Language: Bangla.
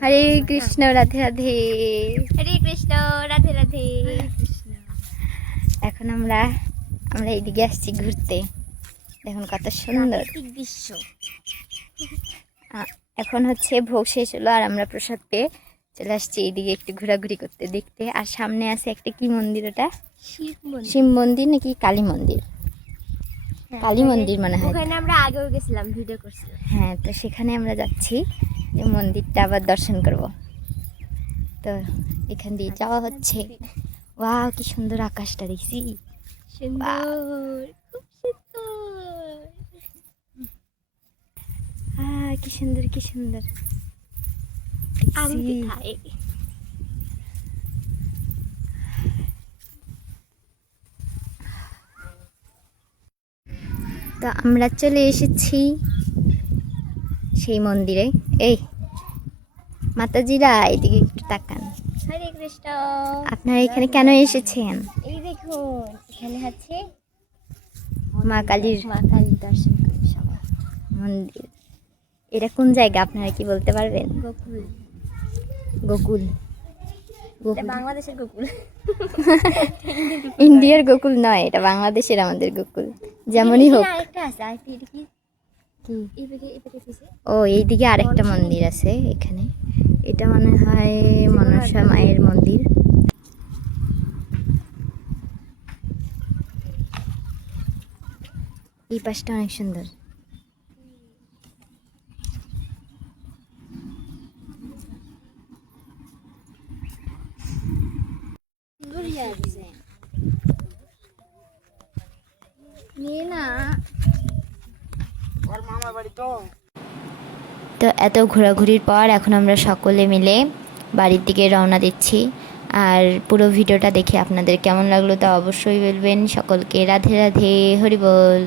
হরে কৃষ্ণ রাধে রাধে। হরে কৃষ্ণ রাধে রাধে। এখন আমরা এইদিকে আসছি ঘুরতে। দেখুন কত সুন্দর দৃশ্য। এখন হচ্ছে ভোগ শেষ হলো আর আমরা প্রসাদ পেয়ে চলে আসছি এইদিকে একটু ঘোরাঘুরি করতে দেখতে। আর সামনে আছে একটা কি মন্দির, ওটা শিব মন্দির নাকি কালী মন্দির? কালী মন্দির মনে হয়। ওখানে আমরা আগেও গেছিলাম, ভিডিও করছিলাম। হ্যাঁ, তো সেখানে আমরা যাচ্ছি, এই মন্দিরটা আবার দর্শন করব। তো এখান দিয়ে যাওয়া হচ্ছে। ওয়াও, কি সুন্দর আকাশটা দেখছি, সুন্দর, খুব সুন্দর। কি সুন্দর কি সুন্দর। তো আমরা চলে এসেছি সেই মন্দিরে। এই মাতাজিরা, এদিকে একটু তাকান। হরে কৃষ্ণ। আপনারা এখানে কেন এসেছেন? এই দেখুন, এখানে আছে মা কালীর দর্শন করি সবাই। মন্দির। এটা কোন জায়গা আপনারা কি বলতে পারবেন? গোকুল। গোকুল, বাংলাদেশের গোকুল। ইন্ডিয়ার গোকুল নয়, এটা বাংলাদেশের আমাদের গোকুল। যেমনই হোক। ও, এইদিকে আরেকটা মন্দির আছে এখানে, এটা মনে হয় মনসা মায়ের মন্দির। এই পাশটা অনেক সুন্দর। তো এত ঘোরাঘুরির পর এখন আমরা সকলে মিলে বাড়ির দিকে রওনা দিচ্ছি। আর পুরো ভিডিওটা দেখে আপনাদের কেমন লাগলো তা অবশ্যই বলবেন। সকলকে রাধে রাধে, হরি বল।